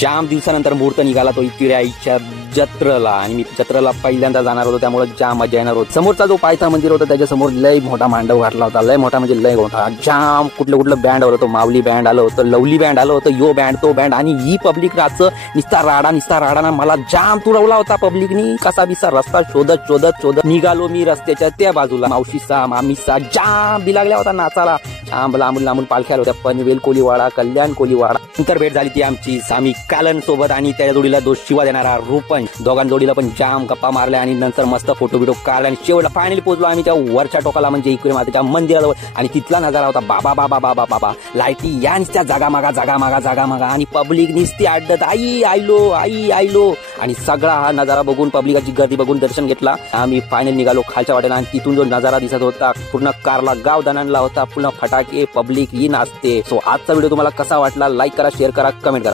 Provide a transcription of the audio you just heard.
जाम दिवसानंतर मुहूर्त निघाला तो इकडे जत्रेला आणि मी जत्रेला पहिल्यांदा जाणार होतो, त्यामुळे जाम मजा येणार होती. समोरचा जो पायथा मंदिर होता त्याच्या समोर लय मोठा मांडव घातला होता, लय मोठा म्हणजे लय मोठा. जाम कुठलं बँड आलं होतं, माऊली बँड आलं होतं, लवली बँड आलं होतं, यो बँड तो बँड आणि ही पब्लिक रातचं निस्ता राडा ना मला जाम तुडवला होता पब्लिकनी. कसा बिसा रस्ता शोधत निघालो मी रस्त्याच्या त्या बाजूला. मावशीचा मामीचा जाम बी लागल्या होता नाचाला. जाम लांबून पालख्या होत्या, पनवेल कोलीवाडा, कल्याण कोलीवाडा. नंतर भेट झाली ती आमची सामी कालन सोबत आणि त्या जोडीला शिवा देणारा रूपन. दोघां जोडीला पण जाम गप्पा मारल्या आणि नंतर मस्त फोटो बिटो काढला आणि शेवटला फायनली पोहोचलो आम्ही त्या वरच्या टोकाला, म्हणजे इकडे मातेच्या मंदिराजवळ. आणि तिथला नजारा होता बाबा लाईटी या निसत्या जागा मागा आणि पब्लिक निसती अड्डत आई आईलो आणि सगळा हा नजारा बघून, पब्लिकाची गर्दी बघून दर्शन घेतला. आम्ही फायनल निघालो खालच्या वाटेला आणि तिथून जो नजारा दिसत होता पूर्ण कारला गाव दणाणला होता, पूर्ण फटाके पब्लिक ही नाचते. सो आजचा व्हिडिओ तुम्हाला कसा वाटला, लाईक करा, शेअर करा, कमेंट करा.